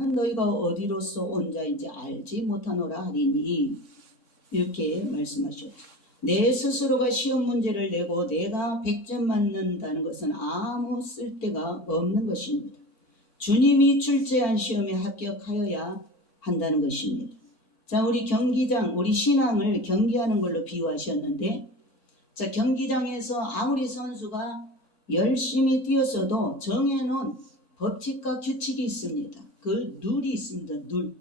나는 너희가 어디로서 온 자인지 알지 못하노라 하리니 이렇게 말씀하셨죠. 내 스스로가 시험 문제를 내고 내가 100점 맞는다는 것은 아무 쓸데가 없는 것입니다. 주님이 출제한 시험에 합격하여야 한다는 것입니다. 자, 우리 경기장, 우리 신앙을 경기하는 걸로 비유하셨는데, 자, 경기장에서 아무리 선수가 열심히 뛰었어도 정해놓은 법칙과 규칙이 있습니다. 그 룰이 있습니다. 룰.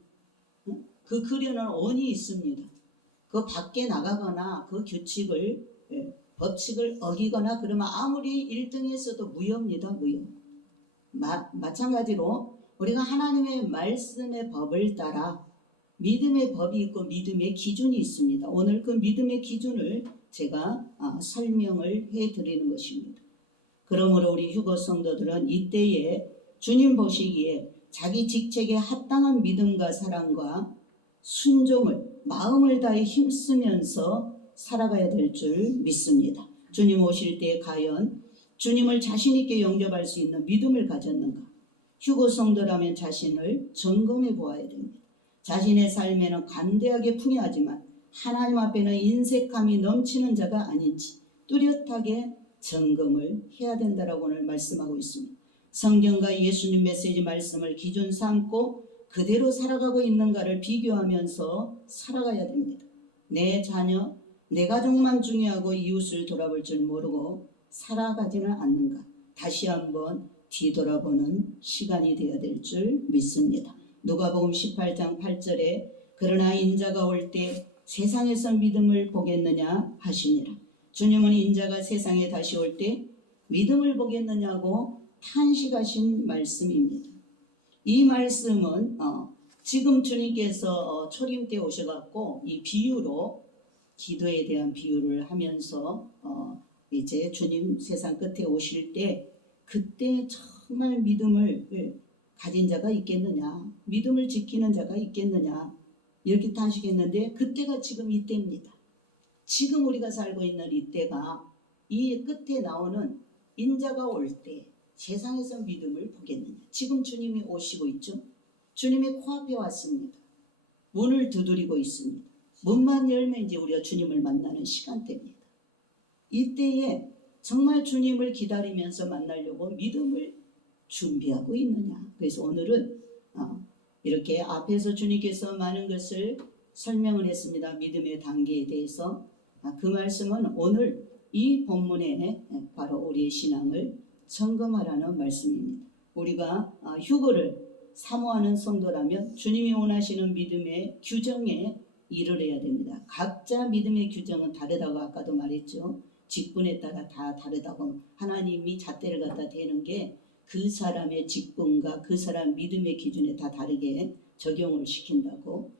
그 그려놓은 원이 있습니다. 그 밖에 나가거나 그 규칙을, 법칙을 어기거나 그러면 아무리 1등했어도 무효입니다. 무효. 마찬가지로 우리가 하나님의 말씀의 법을 따라 믿음의 법이 있고 믿음의 기준이 있습니다. 오늘 그 믿음의 기준을 제가 설명을 해드리는 것입니다. 그러므로 우리 휴거 성도들은 이때에 주님 보시기에 자기 직책에 합당한 믿음과 사랑과 순종을 마음을 다해 힘쓰면서 살아가야 될 줄 믿습니다. 주님 오실 때 과연 주님을 자신 있게 영접할 수 있는 믿음을 가졌는가? 휴거 성도라면 자신을 점검해 보아야 됩니다. 자신의 삶에는 관대하게 풍요하지만 하나님 앞에는 인색함이 넘치는 자가 아닌지 뚜렷하게 점검을 해야 된다라고 오늘 말씀하고 있습니다. 성경과 예수님 메시지 말씀을 기준 삼고 그대로 살아가고 있는가를 비교하면서 살아가야 됩니다. 내 자녀, 내 가족만 중요하고 이웃을 돌아볼 줄 모르고 살아가지는 않는가? 다시 한번 뒤돌아보는 시간이 되어야 될 줄 믿습니다. 누가복음 18장 8절에 그러나 인자가 올 때 세상에서 믿음을 보겠느냐 하시니라. 주님은 인자가 세상에 다시 올 때 믿음을 보겠느냐고 탄식하신 말씀입니다. 이 말씀은 지금 주님께서 초림 때 오셔갖고 이 비유로 기도에 대한 비유를 하면서 이제 주님 세상 끝에 오실 때 그때 정말 믿음을 가진 자가 있겠느냐, 믿음을 지키는 자가 있겠느냐 이렇게 탄식했는데 그때가 지금 이때입니다. 지금 우리가 살고 있는 이때가 이 끝에 나오는 인자가 올 때 세상에서 믿음을 보겠느냐. 지금 주님이 오시고 있죠. 주님이 코앞에 왔습니다. 문을 두드리고 있습니다. 문만 열면 이제 우리가 주님을 만나는 시간대입니다. 이때에 정말 주님을 기다리면서 만나려고 믿음을 준비하고 있느냐. 그래서 오늘은 이렇게 앞에서 주님께서 많은 것을 설명을 했습니다. 믿음의 단계에 대해서. 그 말씀은 오늘 이 본문에 바로 우리의 신앙을 점검하라는 말씀입니다. 우리가 휴거를 사모하는 성도라면 주님이 원하시는 믿음의 규정에 이르러야 됩니다. 각자 믿음의 규정은 다르다고 아까도 말했죠. 직분에 따라 다 다르다고 하나님이 잣대를 갖다 대는 게 그 사람의 직분과 그 사람 믿음의 기준에 다 다르게 적용을 시킨다고.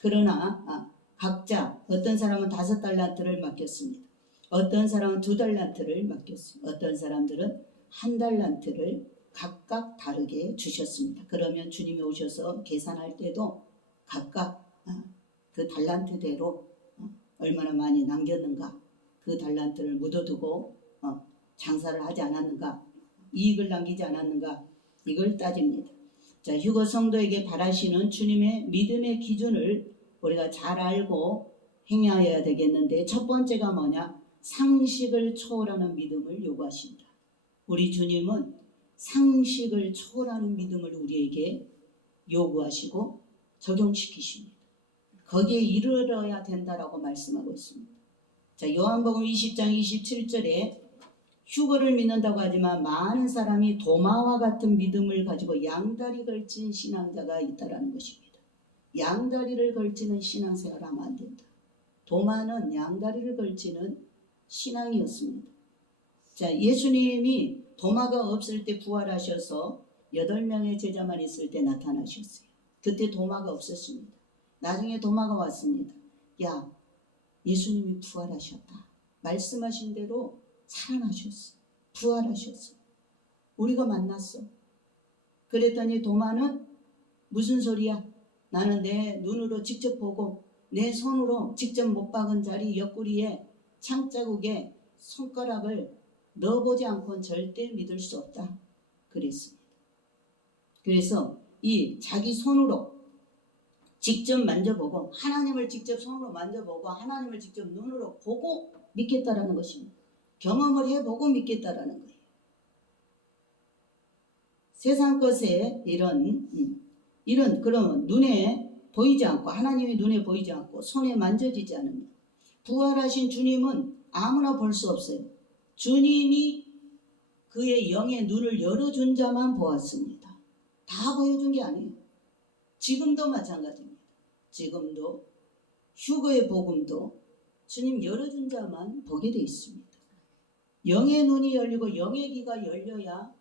그러나 각자 어떤 사람은 5달란트를 맡겼습니다. 어떤 사람은 2달란트를 맡겼습니다. 어떤 사람들은 1달란트를 각각 다르게 주셨습니다. 그러면 주님이 오셔서 계산할 때도 각각 그 달란트대로 얼마나 많이 남겼는가, 그 달란트를 묻어두고 장사를 하지 않았는가, 이익을 남기지 않았는가, 이걸 따집니다. 자, 휴거 성도에게 바라시는 주님의 믿음의 기준을 우리가 잘 알고 행하여야 되겠는데 첫 번째가 뭐냐? 상식을 초월하는 믿음을 요구하십니다. 우리 주님은 상식을 초월하는 믿음을 우리에게 요구하시고 적용시키십니다. 거기에 이르러야 된다라고 말씀하고 있습니다. 자, 요한복음 20장 27절에 휴거를 믿는다고 하지만 많은 사람이 도마와 같은 믿음을 가지고 양다리 걸친 신앙자가 있다라는 것입니다. 양다리를 걸치는 신앙생활을 하면 안 된다. 도마는 양다리를 걸치는 신앙이었습니다. 자, 예수님이 도마가 없을 때 부활하셔서 8명의 제자만 있을 때 나타나셨어요. 그때 도마가 없었습니다. 나중에 도마가 왔습니다. 야, 예수님이 부활하셨다. 말씀하신 대로 살아나셨어. 부활하셨어. 우리가 만났어. 그랬더니 도마는 무슨 소리야? 나는 내 눈으로 직접 보고 내 손으로 직접 못 박은 자리 옆구리에 창자국에 손가락을 넣어보지 않고는 절대 믿을 수 없다. 그랬습니다. 그래서 이 자기 손으로 직접 만져보고 하나님을 직접 손으로 만져보고 하나님을 직접 눈으로 보고 믿겠다라는 것입니다. 경험을 해보고 믿겠다라는 거예요. 세상 것에 이런 그런 눈에 보이지 않고 하나님의 눈에 보이지 않고 손에 만져지지 않으면 부활하신 주님은 아무나 볼 수 없어요. 주님이 그의 영의 눈을 열어준 자만 보았습니다. 다 보여준 게 아니에요. 지금도 마찬가지입니다. 지금도 휴거의 복음도 주님 열어준 자만 보게 되어 있습니다. 영의 눈이 열리고 영의 귀가 열려야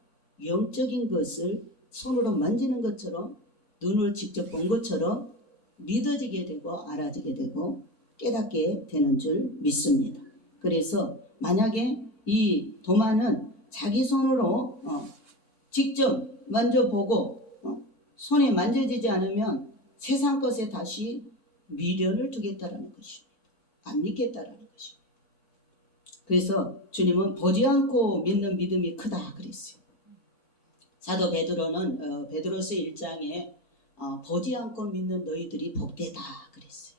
영적인 것을 손으로 만지는 것처럼 눈으로 직접 본 것처럼 믿어지게 되고 알아지게 되고 깨닫게 되는 줄 믿습니다. 그래서 만약에 이 도마는 자기 손으로 직접 만져보고 손에 만져지지 않으면 세상 것에 다시 미련을 두겠다라는 것입니다. 안 믿겠다라는 것입니다. 그래서 주님은 보지 않고 믿는 믿음이 크다 그랬어요. 사도 베드로는 베드로서 1장에 보지 않고 믿는 너희들이 복되다 그랬어요.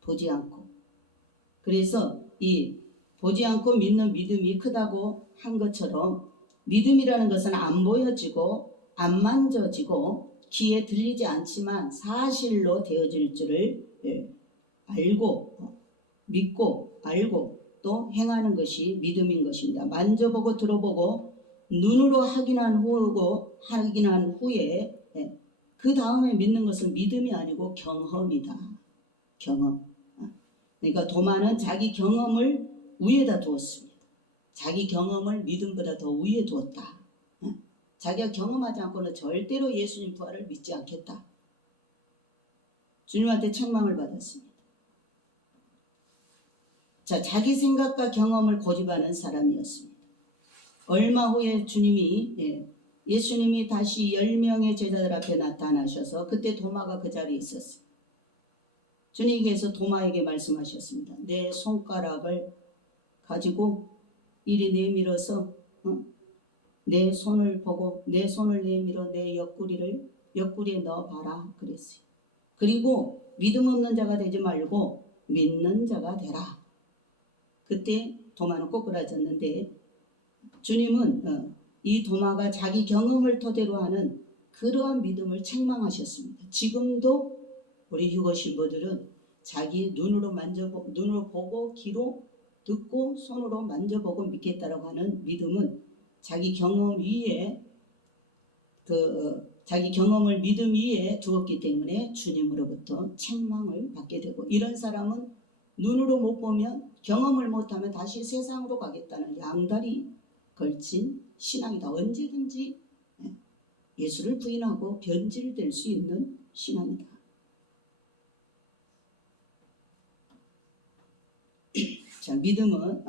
보지 않고. 그래서 이 보지 않고 믿는 믿음이 크다고 한 것처럼 믿음이라는 것은 안 보여지고 안 만져지고 귀에 들리지 않지만 사실로 되어질 줄을 알고 믿고 알고 또 행하는 것이 믿음인 것입니다. 만져보고 들어보고 눈으로 확인한 후에 그 다음에 믿는 것은 믿음이 아니고 경험이다. 경험. 그러니까 도마는 자기 경험을 위에다 두었습니다. 자기 경험을 믿음보다 더 위에 두었다. 자기가 경험하지 않고는 절대로 예수님 부활을 믿지 않겠다. 주님한테 책망을 받았습니다. 자, 자기 생각과 경험을 고집하는 사람이었습니다. 얼마 후에 예수님이 다시 10명의 제자들 앞에 나타나셔서 그때 도마가 그 자리에 있었어요. 주님께서 도마에게 말씀하셨습니다. 내 손가락을 가지고 이리 내밀어서 내 손을 보고 내 손을 내밀어 내 옆구리에 넣어봐라 그랬어요. 그리고 믿음 없는 자가 되지 말고 믿는 자가 되라. 그때 도마는 꼬꾸라졌는데 주님은 이 도마가 자기 경험을 토대로 하는 그러한 믿음을 책망하셨습니다. 지금도 우리 휴거 신부들은 자기 눈으로 보고 귀로 듣고 손으로 만져보고 믿겠다라고 하는 믿음은 자기 경험 위에 자기 경험을 믿음 위에 두었기 때문에 주님으로부터 책망을 받게 되고 이런 사람은 눈으로 못 보면 경험을 못하면 다시 세상으로 가겠다는 양다리 걸친 신앙이다. 언제든지 예수를 부인하고 변질될 수 있는 신앙이다. 자, 믿음은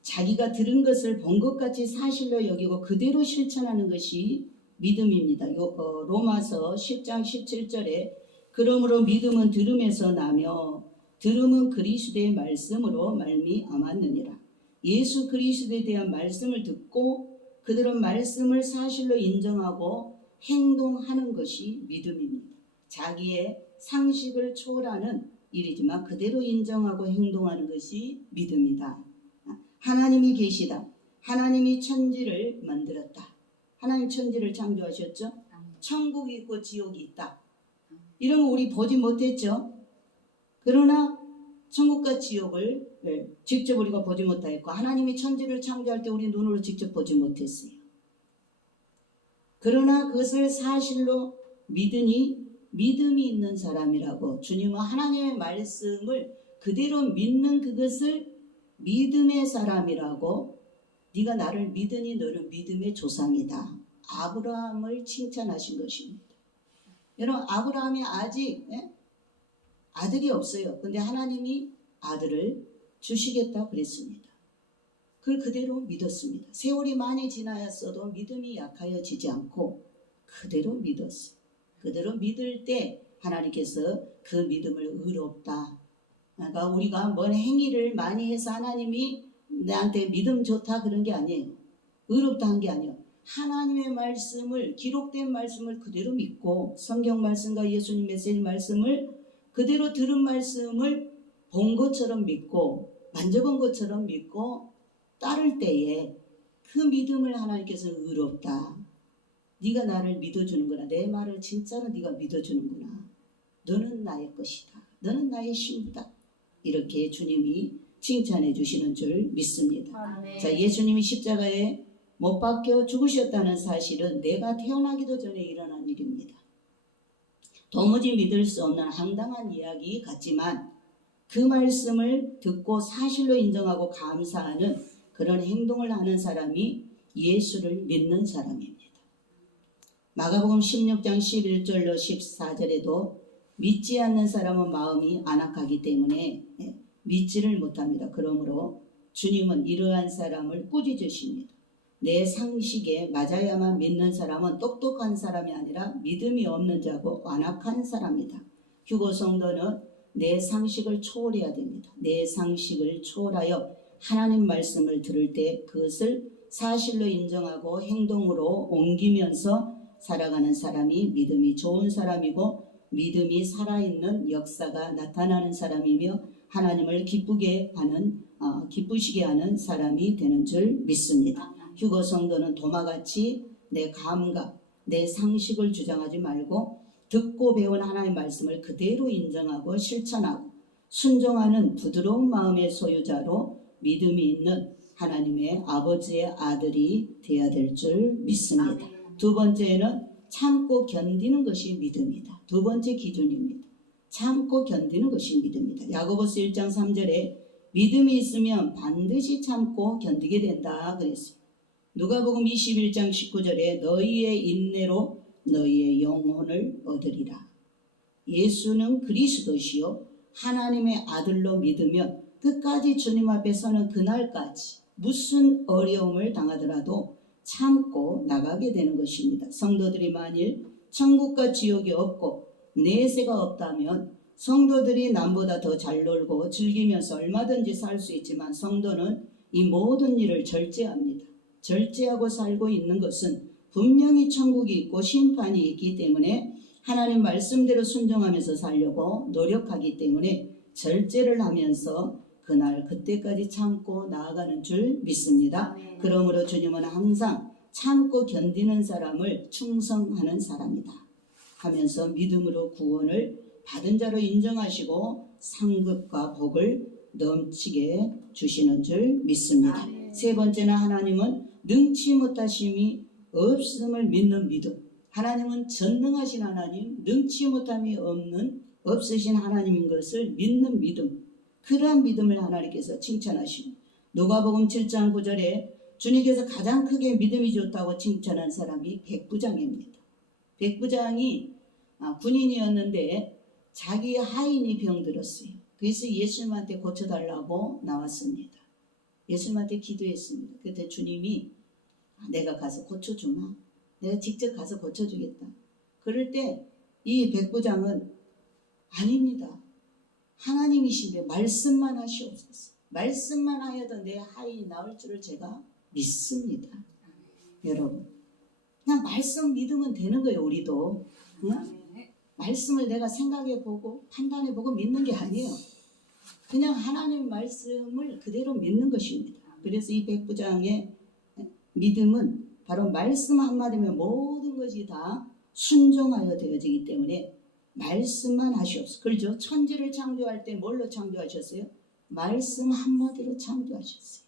자기가 들은 것을 본 것 같이 사실로 여기고 그대로 실천하는 것이 믿음입니다. 로마서 10장 17절에 그러므로 믿음은 들음에서 나며 들음은 그리스도의 말씀으로 말미암았느니라. 예수 그리스도에 대한 말씀을 듣고 그들은 말씀을 사실로 인정하고 행동하는 것이 믿음입니다. 자기의 상식을 초월하는 일이지만 그대로 인정하고 행동하는 것이 믿음이다. 하나님이 계시다. 하나님이 천지를 만들었다. 하나님 천지를 창조하셨죠. 천국이 있고 지옥이 있다. 이런 거 우리 보지 못했죠. 그러나 천국과 지옥을 직접 우리가 보지 못하였고 하나님이 천지를 창조할 때 우리 눈으로 직접 보지 못했어요. 그러나 그것을 사실로 믿으니 믿음이 있는 사람이라고 주님은 하나님의 말씀을 그대로 믿는 그것을 믿음의 사람이라고 네가 나를 믿으니 너는 믿음의 조상이다. 아브라함을 칭찬하신 것입니다. 여러분 아브라함이 아직 아들이 없어요. 근데 하나님이 아들을 주시겠다 그랬습니다. 그걸 그대로 믿었습니다. 세월이 많이 지나였어도 믿음이 약하여지지 않고 그대로 믿었어요. 그대로 믿을 때 하나님께서 그 믿음을 의롭다. 그러니까 우리가 뭔 행위를 많이 해서 하나님이 나한테 믿음 좋다 그런 게 아니에요. 의롭다 한 게 아니에요. 하나님의 말씀을, 기록된 말씀을 그대로 믿고 성경 말씀과 예수님 메시지 말씀을 그대로 들은 말씀을 본 것처럼 믿고 만져본 것처럼 믿고 따를 때에 그 믿음을 하나님께서 의롭다. 네가 나를 믿어주는구나. 내 말을 진짜로 네가 믿어주는구나. 너는 나의 것이다. 너는 나의 신부다. 이렇게 주님이 칭찬해 주시는 줄 믿습니다. 자, 예수님이 십자가에 못 박혀 죽으셨다는 사실은 내가 태어나기도 전에 일어난 일입니다. 도무지 믿을 수 없는 황당한 이야기 같지만 그 말씀을 듣고 사실로 인정하고 감사하는 그런 행동을 하는 사람이 예수를 믿는 사람입니다. 마가복음 16장 11절로 14절에도 믿지 않는 사람은 마음이 안악하기 때문에 믿지를 못합니다. 그러므로 주님은 이러한 사람을 꾸짖으십니다. 내 상식에 맞아야만 믿는 사람은 똑똑한 사람이 아니라 믿음이 없는 자고 완악한 사람이다. 휴거 성도는 내 상식을 초월해야 됩니다. 내 상식을 초월하여 하나님 말씀을 들을 때 그것을 사실로 인정하고 행동으로 옮기면서 살아가는 사람이 믿음이 좋은 사람이고 믿음이 살아있는 역사가 나타나는 사람이며 하나님을 기쁘시게 하는 사람이 되는 줄 믿습니다. 휴거 성도는 도마같이 내 감각, 내 상식을 주장하지 말고 듣고 배운 하나님의 말씀을 그대로 인정하고 실천하고 순종하는 부드러운 마음의 소유자로 믿음이 있는 하나님의 아버지의 아들이 되어야 될 줄 믿습니다. 두 번째는 참고 견디는 것이 믿음이다. 두 번째 기준입니다. 참고 견디는 것이 믿음이다. 야고보서 1장 3절에 믿음이 있으면 반드시 참고 견디게 된다 그랬어요. 누가복음 21장 19절에 너희의 인내로 너희의 영혼을 얻으리라. 예수는 그리스도시요 하나님의 아들로 믿으면 끝까지 주님 앞에 서는 그날까지 무슨 어려움을 당하더라도 참고 나가게 되는 것입니다. 성도들이 만일 천국과 지옥이 없고 내세가 없다면 성도들이 남보다 더 잘 놀고 즐기면서 얼마든지 살 수 있지만 성도는 이 모든 일을 절제합니다. 절제하고 살고 있는 것은 분명히 천국이 있고 심판이 있기 때문에 하나님 말씀대로 순종하면서 살려고 노력하기 때문에 절제를 하면서 그때까지 참고 나아가는 줄 믿습니다. 그러므로 주님은 항상 참고 견디는 사람을 충성하는 사람이다 하면서 믿음으로 구원을 받은 자로 인정하시고 상급과 복을 넘치게 주시는 줄 믿습니다. 세 번째는 하나님은 능치 못하심이 없음을 믿는 믿음. 하나님은 전능하신 하나님, 능치 못함이 없으신 하나님인 것을 믿는 믿음. 그러한 믿음을 하나님께서 칭찬하십니다. 누가복음 7장 9절에 주님께서 가장 크게 믿음이 좋다고 칭찬한 사람이 백부장입니다. 백부장이 군인이었는데 자기 하인이 병들었어요. 그래서 예수님한테 고쳐달라고 나왔습니다. 예수님한테 기도했습니다. 그때 주님이 내가 가서 고쳐주마. 내가 직접 가서 고쳐주겠다. 그럴 때 이 백부장은 아닙니다. 하나님이신데 말씀만 하시옵소서. 말씀만 하여도 내 하인이 나을 줄을 제가 믿습니다. 여러분 그냥 말씀 믿으면 되는 거예요. 우리도 응? 말씀을 내가 생각해보고 판단해보고 믿는 게 아니에요. 그냥 하나님 말씀을 그대로 믿는 것입니다. 그래서 이 백부장의 믿음은 바로 말씀 한마디면 모든 것이 다 순종하여 되어지기 때문에 말씀만 하시옵소서. 그렇죠? 천지를 창조할 때 뭘로 창조하셨어요? 말씀 한마디로 창조하셨어요.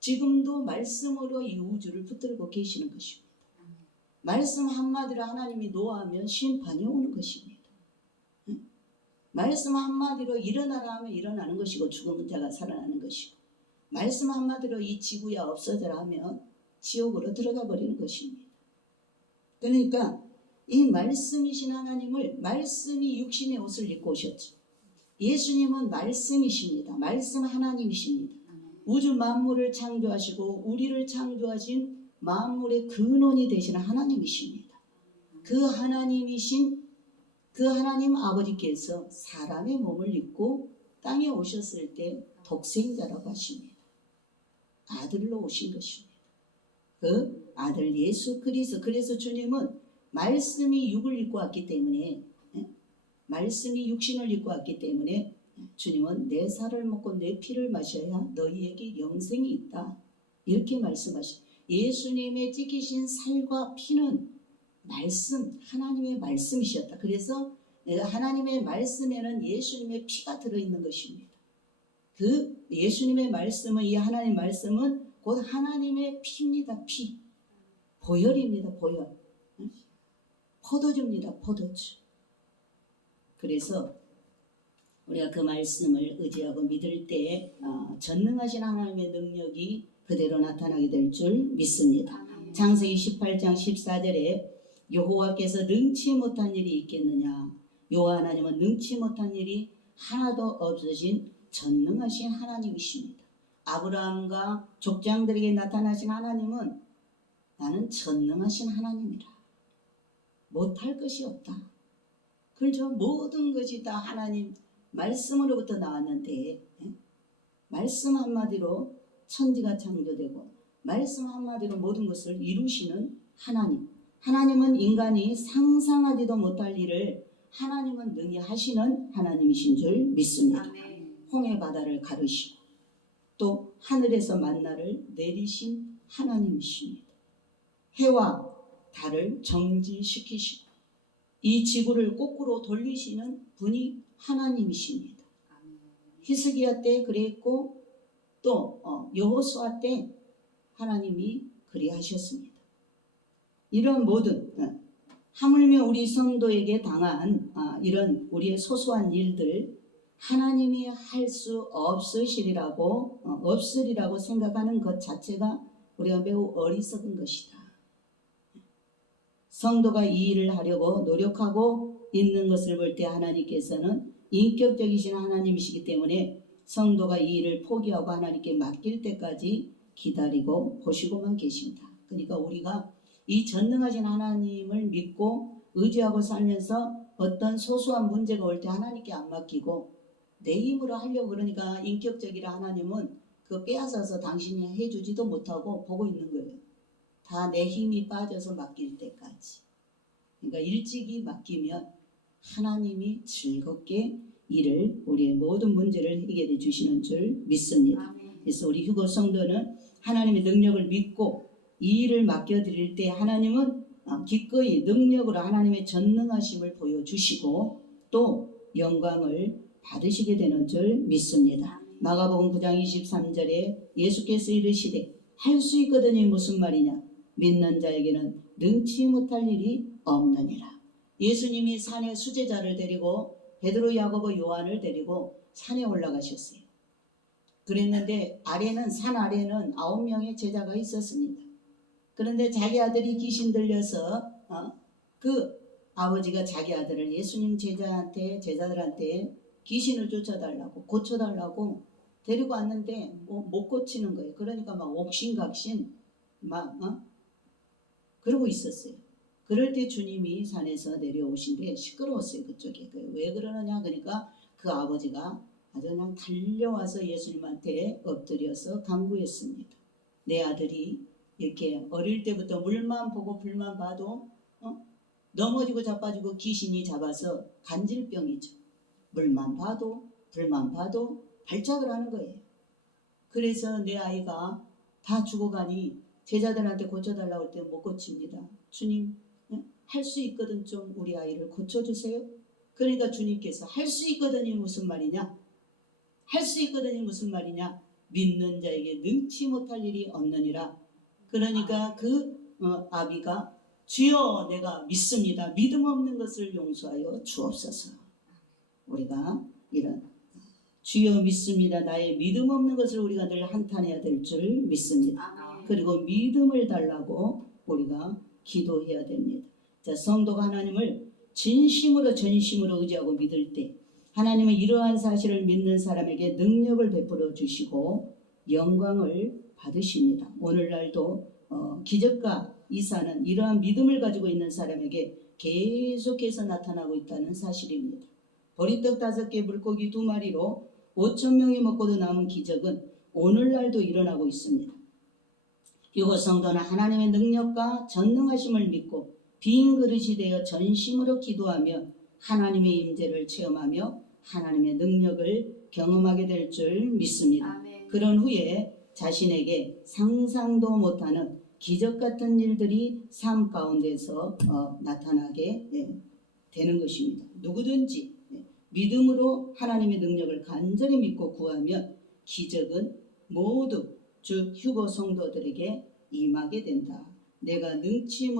지금도 말씀으로 이 우주를 붙들고 계시는 것입니다. 말씀 한마디로 하나님이 노하면 심판이 오는 것입니다. 말씀 한마디로 일어나라 하면 일어나는 것이고 죽은 자가 살아나는 것이고 말씀 한마디로 이 지구야 없어져라 하면 지옥으로 들어가 버리는 것입니다. 그러니까 이 말씀이신 하나님을 말씀이 육신의 옷을 입고 오셨죠. 예수님은 말씀이십니다. 말씀 하나님이십니다. 우주 만물을 창조하시고 우리를 창조하신 만물의 근원이 되시는 하나님이십니다. 그 하나님이신 그 하나님 아버지께서 사람의 몸을 입고 땅에 오셨을 때 독생자라고 하십니다. 아들로 오신 것입니다. 그 아들 예수 그리스도. 그래서 주님은 말씀이 육을 입고 왔기 때문에, 말씀이 육신을 입고 왔기 때문에 주님은 내 살을 먹고 내 피를 마셔야 너희에게 영생이 있다, 이렇게 말씀하시죠. 예수님의 찢기신 살과 피는 말씀, 하나님의 말씀이셨다. 그래서 하나님의 말씀에는 예수님의 피가 들어있는 것입니다. 그 예수님의 말씀은, 이 하나님의 말씀은 곧 하나님의 피입니다. 피. 보혈입니다. 보혈. 포도주입니다. 포도주. 그래서 우리가 그 말씀을 의지하고 믿을 때 전능하신 하나님의 능력이 그대로 나타나게 될 줄 믿습니다. 창세기 18장 14절에 여호와께서 능치 못한 일이 있겠느냐. 여호와 하나님은 능치 못한 일이 하나도 없으신 전능하신 하나님이십니다. 아브라함과 족장들에게 나타나신 하나님은 나는 전능하신 하나님이라, 못할 것이 없다. 그렇죠. 모든 것이 다 하나님 말씀으로부터 나왔는데, 말씀 한마디로 천지가 창조되고 말씀 한마디로 모든 것을 이루시는 하나님. 하나님은 인간이 상상하지도 못할 일을 하나님은 능히 하시는 하나님이신 줄 믿습니다. 홍해 바다를 가르시고 또 하늘에서 만나를 내리신 하나님이십니다. 해와 달을 정지시키시고 이 지구를 거꾸로 돌리시는 분이 하나님이십니다. 히스기야 때 그랬고 또 여호수아 때 하나님이 그리하셨습니다. 이런 모든, 하물며 우리 성도에게 당한 이런 우리의 소소한 일들 하나님이 할 수 없으리라고 생각하는 것 자체가 우리가 매우 어리석은 것이다. 성도가 이 일을 하려고 노력하고 있는 것을 볼 때 하나님께서는 인격적이신 하나님이시기 때문에 성도가 이 일을 포기하고 하나님께 맡길 때까지 기다리고 보시고만 계십니다. 그러니까 우리가 이 전능하신 하나님을 믿고 의지하고 살면서 어떤 소소한 문제가 올 때 하나님께 안 맡기고 내 힘으로 하려고 그러니까 인격적이라 하나님은 그 빼앗아서 당신이 해주지도 못하고 보고 있는 거예요. 다 내 힘이 빠져서 맡길 때까지. 그러니까 일찍이 맡기면 하나님이 즐겁게 일을, 우리의 모든 문제를 해결해 주시는 줄 믿습니다. 그래서 우리 휴거 성도는 하나님의 능력을 믿고 이 일을 맡겨드릴 때 하나님은 기꺼이 능력으로 하나님의 전능하심을 보여주시고 또 영광을 받으시게 되는 줄 믿습니다. 마가복음 9장 23절에 예수께서 이르시되 할 수 있거든이 무슨 말이냐. 믿는 자에게는 능치 못할 일이 없느니라. 예수님이 산에 수제자를 데리고 베드로, 야고보, 요한을 데리고 산에 올라가셨어요. 그랬는데 산 아래는 9명의 제자가 있었습니다. 그런데 자기 아들이 귀신 들려서 그 아버지가 자기 아들을 예수님 제자들한테 귀신을 쫓아달라고 고쳐달라고 데리고 왔는데 못 고치는 거예요. 그러니까 막 옥신각신 그러고 있었어요. 그럴 때 주님이 산에서 내려오신데 시끄러웠어요. 그쪽에. 왜 그러느냐 그러니까 그 아버지가 아주 그냥 달려와서 예수님한테 엎드려서 간구했습니다. 내 아들이 이렇게 어릴 때부터 물만 보고 불만 봐도 넘어지고 자빠지고 귀신이 잡아서 간질병이죠. 물만 봐도 불만 봐도 발작을 하는 거예요. 그래서 내 아이가 다 죽어가니 제자들한테 고쳐달라고 할 때 못 고칩니다. 주님 할 수 있거든 좀 우리 아이를 고쳐주세요. 그러니까 주님께서 할 수 있거든이 무슨 말이냐. 할 수 있거든이 무슨 말이냐. 믿는 자에게 능치 못할 일이 없느니라. 그러니까 아비가 주여 내가 믿습니다. 믿음 없는 것을 용서하여 주옵소서. 우리가 이런 주여 믿습니다. 나의 믿음 없는 것을 우리가 늘 한탄해야 될 줄 믿습니다. 그리고 믿음을 달라고 우리가 기도해야 됩니다. 자, 성도가 하나님을 진심으로 전심으로 의지하고 믿을 때 하나님은 이러한 사실을 믿는 사람에게 능력을 베풀어 주시고 영광을 받으십니다. 오늘날도 기적과 이사는 이러한 믿음을 가지고 있는 사람에게 계속해서 나타나고 있다는 사실입니다. 보리떡 5개 물고기 2마리로 5,000명이 먹고도 남은 기적은 오늘날도 일어나고 있습니다. 유고 성도는 하나님의 능력과 전능하심을 믿고 빈 그릇이 되어 전심으로 기도하며 하나님의 임재를 체험하며 하나님의 능력을 경험하게 될 줄 믿습니다. 아멘. 그런 후에 자신에게 상상도 못하는 기적 같은 일들이 삶 가운데서 나타나게 되는 것입니다. 누구든지 믿음으로 하나님의 능력을 간절히 믿고 구하면 기적은 모두 즉 휴거 성도들에게 임하게 된다. 내가 능치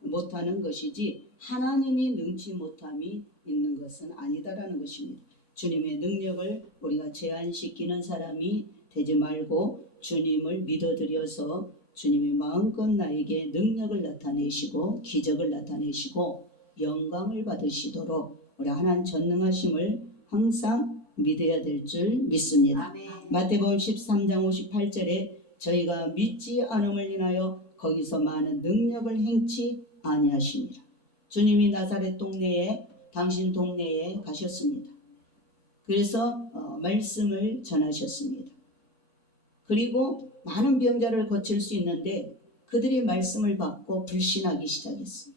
못하는 것이지 하나님이 능치 못함이 있는 것은 아니다라는 것입니다. 주님의 능력을 우리가 제한시키는 사람이 되지 말고 주님을 믿어드려서 주님이 마음껏 나에게 능력을 나타내시고 기적을 나타내시고 영광을 받으시도록 우리 하나님 전능하심을 항상 믿어야 될 줄 믿습니다. 아멘. 마태복음 13장 58절에 저희가 믿지 않음을 인하여 거기서 많은 능력을 행치 아니하시니라. 주님이 나사렛 동네에 당신 동네에 가셨습니다. 그래서 말씀을 전하셨습니다. 그리고 많은 병자를 고칠 수 있는데 그들이 말씀을 받고 불신하기 시작했습니다.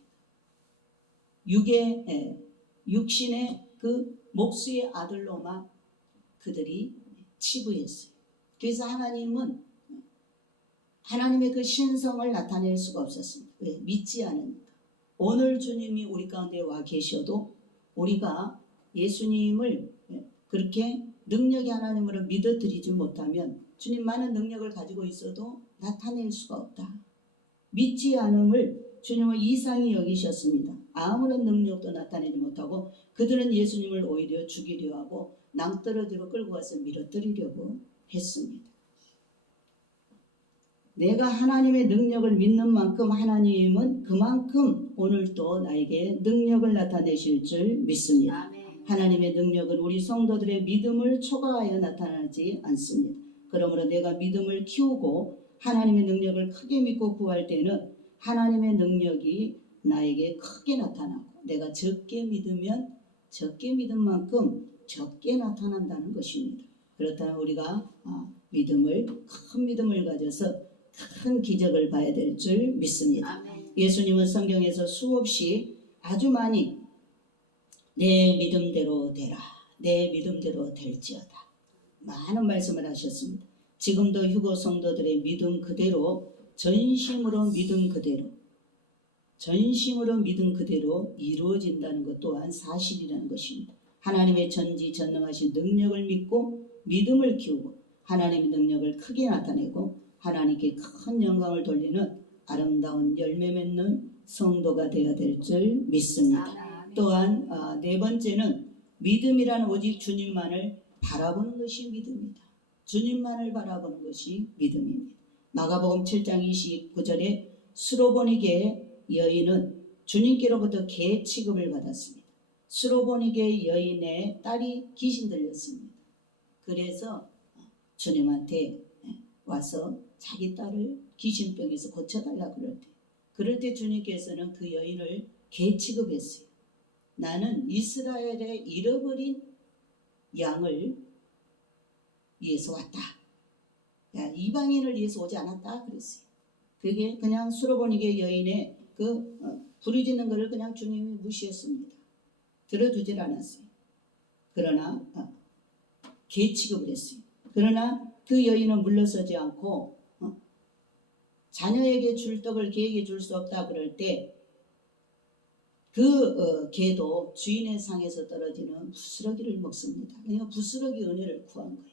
육신의 그 목수의 아들로만 그들이 치부했어요. 그래서 하나님은 하나님의 그 신성을 나타낼 수가 없었습니다. 왜? 믿지 않으니까. 오늘 주님이 우리 가운데 와 계셔도 우리가 예수님을 그렇게 능력의 하나님으로 믿어드리지 못하면 주님 많은 능력을 가지고 있어도 나타낼 수가 없다. 믿지 않음을 주님은 이상히 여기셨습니다. 아무런 능력도 나타내지 못하고 그들은 예수님을 오히려 죽이려 하고 낭떠러지로 끌고 와서 밀어뜨리려고 했습니다. 내가 하나님의 능력을 믿는 만큼 하나님은 그만큼 오늘도 나에게 능력을 나타내실 줄 믿습니다. 아멘. 하나님의 능력은 우리 성도들의 믿음을 초과하여 나타나지 않습니다. 그러므로 내가 믿음을 키우고 하나님의 능력을 크게 믿고 구할 때는 하나님의 능력이 나에게 크게 나타나고 내가 적게 믿으면 적게 믿은 만큼 적게 나타난다는 것입니다. 그렇다면 우리가 큰 믿음을 가져서 큰 기적을 봐야 될 줄 믿습니다. 아멘. 예수님은 성경에서 수없이 아주 많이 내 믿음대로 되라, 내 믿음대로 될지어다 많은 말씀을 하셨습니다. 지금도 휴거 성도들의 믿음 그대로 전심으로 믿음 그대로 이루어진다는 것 또한 사실이라는 것입니다. 하나님의 전지전능하신 능력을 믿고 믿음을 키우고 하나님의 능력을 크게 나타내고 하나님께 큰 영광을 돌리는 아름다운 열매 맺는 성도가 되어야 될 줄 믿습니다. 아멘. 또한 네 번째는 믿음이란 오직 주님만을 바라보는 것이 믿음이다. 주님만을 바라보는 것이 믿음입니다. 마가복음 7장 29절에 수로보니게 여인은 주님께로부터 개 취급을 받았습니다. 수로보니게 여인의 딸이 귀신 들렸습니다. 그래서 주님한테 와서 자기 딸을 귀신병에서 고쳐달라고 그럴 때 주님께서는 그 여인을 개 취급했어요. 나는 이스라엘의 잃어버린 양을 위해서 왔다. 야, 이방인을 위해서 오지 않았다 그랬어요. 그게 그냥 수로보니게 여인의 그 부르짖는 것을 그냥 주님이 무시했습니다. 들어주질 않았어요. 그러나 개 취급을 했어요. 그러나 그 여인은 물러서지 않고 자녀에게 줄 떡을 개에게 줄 수 없다 그럴 때 그 개도 주인의 상에서 떨어지는 부스러기를 먹습니다. 그러니까 부스러기 은혜를 구한 거예요.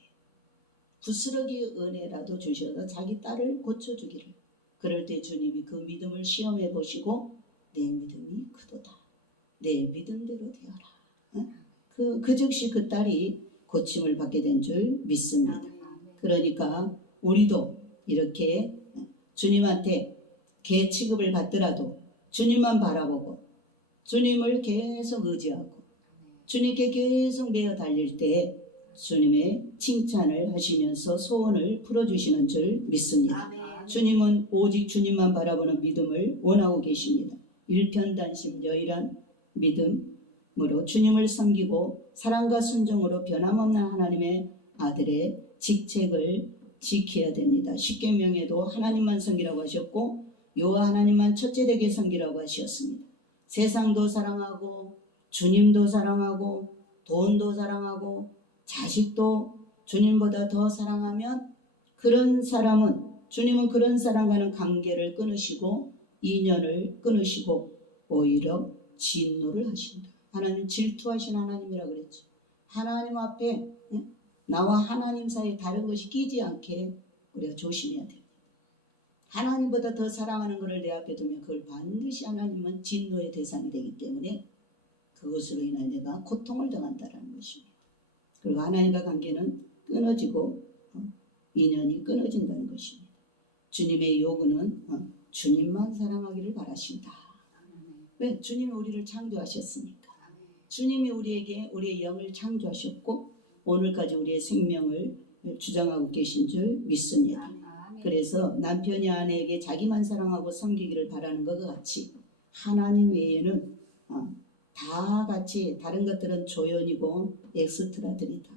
부스러기 은혜라도 주셔서 자기 딸을 고쳐주기를. 그럴 때 주님이 그 믿음을 시험해 보시고 내 믿음이 크도다. 내 믿음대로 되어라. 그 즉시 그 딸이 고침을 받게 된 줄 믿습니다. 그러니까 우리도 이렇게 주님한테 개 취급을 받더라도 주님만 바라보고 주님을 계속 의지하고 주님께 계속 매어 달릴 때 주님의 칭찬을 하시면서 소원을 풀어주시는 줄 믿습니다. 아멘. 주님은 오직 주님만 바라보는 믿음을 원하고 계십니다. 일편단심 여일한 믿음으로 주님을 섬기고 사랑과 순종으로 변함없는 하나님의 아들의 직책을 지켜야 됩니다. 십계명에도 하나님만 섬기라고 하셨고 여호와 하나님만 첫째되게 섬기라고 하셨습니다. 세상도 사랑하고 주님도 사랑하고 돈도 사랑하고 자식도 주님보다 더 사랑하면 그런 사람은 주님은 그런 사람과는 관계를 끊으시고 인연을 끊으시고 오히려 진노를 하신다. 하나님 질투하신 하나님이라 그랬죠. 하나님 앞에 나와 하나님 사이에 다른 것이 끼지 않게 우리가 조심해야 됩니다. 하나님보다 더 사랑하는 것을 내 앞에 두면 그걸 반드시 하나님은 진노의 대상이 되기 때문에 그것으로 인하여 내가 고통을 당한다는 것입니다. 그리고 하나님과 관계는 끊어지고 인연이 끊어진다는 것입니다. 주님의 요구는 주님만 사랑하기를 바라신다. 왜? 주님이 우리를 창조하셨으니까. 주님이 우리에게 우리의 영을 창조하셨고 오늘까지 우리의 생명을 주장하고 계신 줄 믿습니다. 그래서 남편이 아내에게 자기만 사랑하고 섬기기를 바라는 것과 같이 하나님 외에는 다 같이 다른 것들은 조연이고 엑스트라들이다.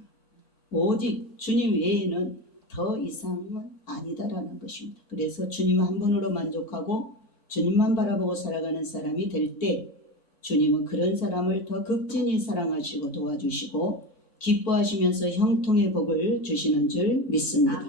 오직 주님 외에는 더 이상은 아니다라는 것입니다. 그래서 주님 한 분으로 만족하고 주님만 바라보고 살아가는 사람이 될 때 주님은 그런 사람을 더 극진히 사랑하시고 도와주시고 기뻐하시면서 형통의 복을 주시는 줄 믿습니다.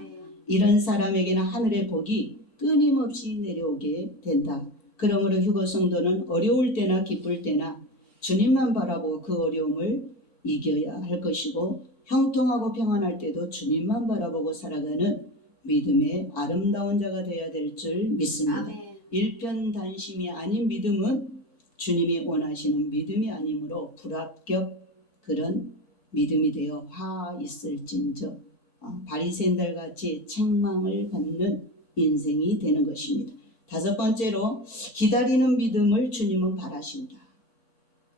이런 사람에게는 하늘의 복이 끊임없이 내려오게 된다. 그러므로 휴거 성도는 어려울 때나 기쁠 때나 주님만 바라보고 그 어려움을 이겨야 할 것이고 형통하고 평안할 때도 주님만 바라보고 살아가는 믿음의 아름다운 자가 되어야 될 줄 믿습니다. 일편단심이 아닌 믿음은 주님이 원하시는 믿음이 아니므로 불합격 그런 믿음이 되어 화 있을진저 바리새인들 같이 책망을 받는 인생이 되는 것입니다. 다섯 번째로 기다리는 믿음을 주님은 바라신다.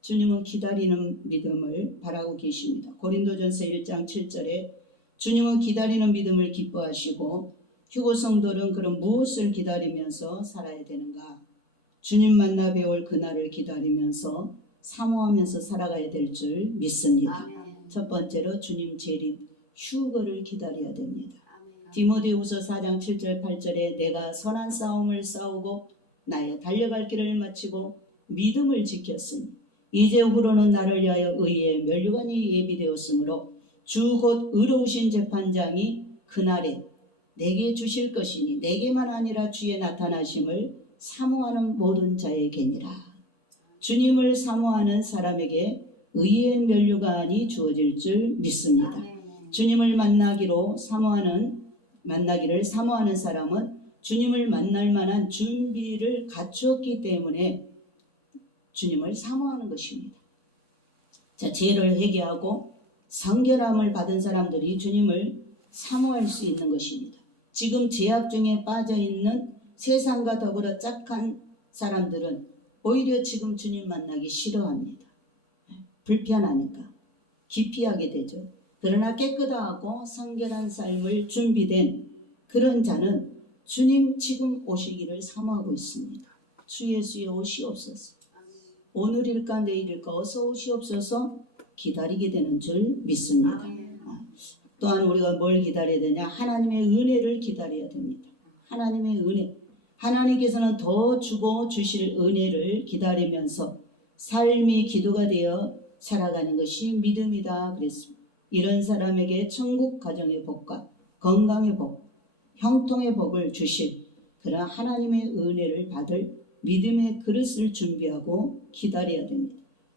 주님은 기다리는 믿음을 바라고 계십니다. 고린도전서 1장 7절에 주님은 기다리는 믿음을 기뻐하시고 휴고 성도는 그럼 무엇을 기다리면서 살아야 되는가? 주님 만나 배울 그날을 기다리면서 사모하면서 살아가야 될 줄 믿습니다. 첫 번째로 주님 재림 휴거를 기다려야 됩니다. 디모데후서 4장 7절 8절에 내가 선한 싸움을 싸우고 나의 달려갈 길을 마치고 믿음을 지켰으니 이제 후로는 나를 위하여 의의 면류관이 예비되었으므로 주 곧 의로우신 재판장이 그날에 내게 주실 것이니 내게만 아니라 주의 나타나심을 사모하는 모든 자에게니라. 주님을 사모하는 사람에게 의의 면류관이 주어질 줄 믿습니다. 주님을 만나기를 사모하는 사람은 주님을 만날 만한 준비를 갖추었기 때문에 주님을 사모하는 것입니다. 자, 죄를 회개하고 성결함을 받은 사람들이 주님을 사모할 수 있는 것입니다. 지금 죄악 중에 빠져 있는 세상과 더불어 짝한 사람들은 오히려 지금 주님 만나기 싫어합니다. 불편하니까 기피하게 되죠. 그러나 깨끗하고 성결한 삶을 준비된 그런 자는 주님 지금 오시기를 사모하고 있습니다. 주 예수의 오시옵소서. 오늘일까 내일일까 어서 오시옵소서 기다리게 되는 줄 믿습니다. 또한 우리가 뭘 기다려야 되냐? 하나님의 은혜를 기다려야 됩니다. 하나님의 은혜. 하나님께서는 더 주고 주실 은혜를 기다리면서 삶이 기도가 되어 살아가는 것이 믿음이다 그랬습니다. 이런 사람에게 천국 가정의 복과 건강의 복, 형통의 복을 주실 그런 하나님의 은혜를 받을 믿음의 그릇을 준비하고 기다려야 됩니다.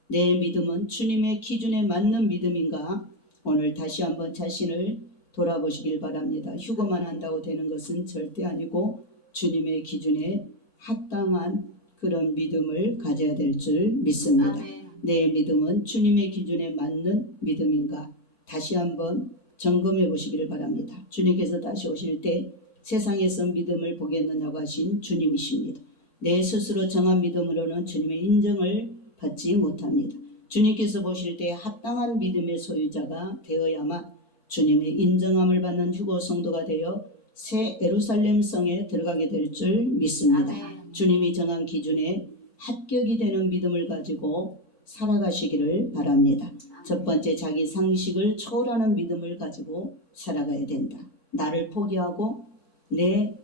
내 믿음은 주님의 기준에 맞는 믿음인가? 오늘 다시 한번 자신을 돌아보시길 바랍니다. 휴거만 한다고 되는 것은 절대 아니고 주님의 기준에 합당한 그런 믿음을 가져야 될 줄 믿습니다. 내 믿음은 주님의 기준에 맞는 믿음인가? 다시 한번 점검해 보시기를 바랍니다. 주님께서 다시 오실 때 세상에서 믿음을 보겠느냐고 하신 주님이십니다. 내 스스로 정한 믿음으로는 주님의 인정을 받지 못합니다. 주님께서 보실 때 합당한 믿음의 소유자가 되어야만 주님의 인정함을 받는 휴거 성도가 되어 새 예루살렘 성에 들어가게 될 줄 믿습니다. 주님이 정한 기준에 합격이 되는 믿음을 가지고 살아가시기를 바랍니다. 첫 번째, 자기 상식을 초월하는 믿음을 가지고 살아가야 된다. 나를 포기하고 내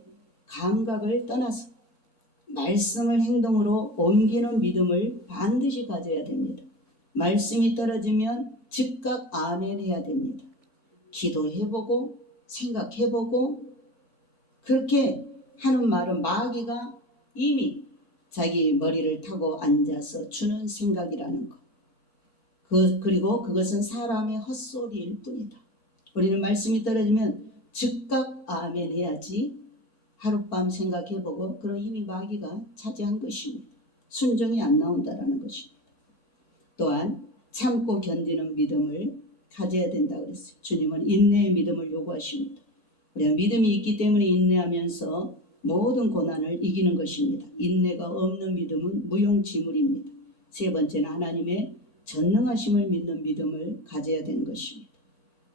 감각을 떠나서 말씀을 행동으로 옮기는 믿음을 반드시 가져야 됩니다. 말씀이 떨어지면 즉각 아멘 해야 됩니다. 기도해보고 생각해보고 그렇게 하는 말은 마귀가 이미 자기 머리를 타고 앉아서 주는 생각이라는 것. 그리고 그것은 사람의 헛소리일 뿐이다. 우리는 말씀이 떨어지면 즉각 아멘 해야지 하룻밤 생각해보고 그럼 이미 마귀가 차지한 것입니다. 순종이 안 나온다라는 것입니다. 또한 참고 견디는 믿음을 가져야 된다고 그랬어요. 주님은 인내의 믿음을 요구하십니다. 우리가 믿음이 있기 때문에 인내하면서 모든 고난을 이기는 것입니다. 인내가 없는 믿음은 무용지물입니다. 세 번째는 하나님의 전능하심을 믿는 믿음을 가져야 되는 것입니다.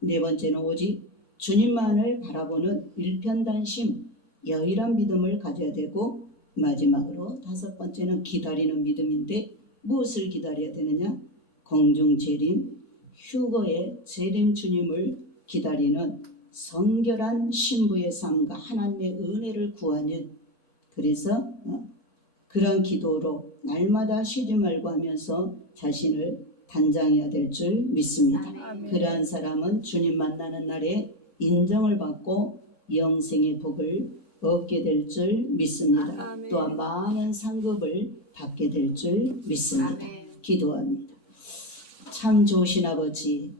네 번째는 오직 주님만을 바라보는 일편단심, 여일한 믿음을 가져야 되고 마지막으로 다섯 번째는 기다리는 믿음인데 무엇을 기다려야 되느냐? 공중 재림, 휴거의 재림 주님을 기다리는 성결한 신부의 삶과 하나님의 은혜를 구하는 그래서 그런 기도로 날마다 쉬지 말고 하면서 자신을 단장해야 될 줄 믿습니다. 아멘. 그러한 사람은 주님 만나는 날에 인정을 받고 영생의 복을 얻게 될 줄 믿습니다. 아멘. 또한 많은 상급을 받게 될 줄 믿습니다. 아멘. 기도합니다. 참 좋으신 아버지,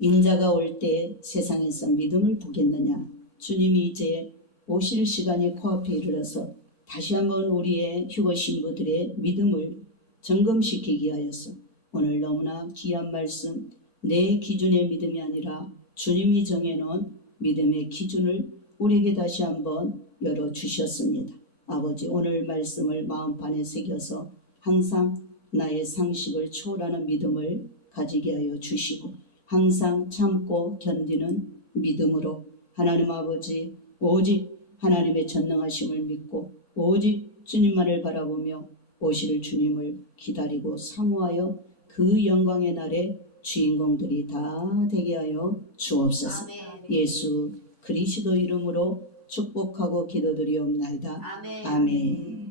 인자가 올 때 세상에서 믿음을 보겠느냐? 주님이 이제 오실 시간이 코앞에 이르러서 다시 한번 우리의 휴거 신부들의 믿음을 점검시키기 위하여서 오늘 너무나 귀한 말씀, 내 기준의 믿음이 아니라 주님이 정해놓은 믿음의 기준을 우리에게 다시 한번 열어주셨습니다. 아버지, 오늘 말씀을 마음판에 새겨서 항상 나의 상식을 초월하는 믿음을 가지게 하여 주시고 항상 참고 견디는 믿음으로 하나님 아버지 오직 하나님의 전능하심을 믿고 오직 주님만을 바라보며 오실 주님을 기다리고 사모하여 그 영광의 날에 주인공들이 다 되게 하여 주옵소서. 아멘. 예수 그리스도 이름으로 축복하고 기도드리옵나이다. 아멘. 아멘.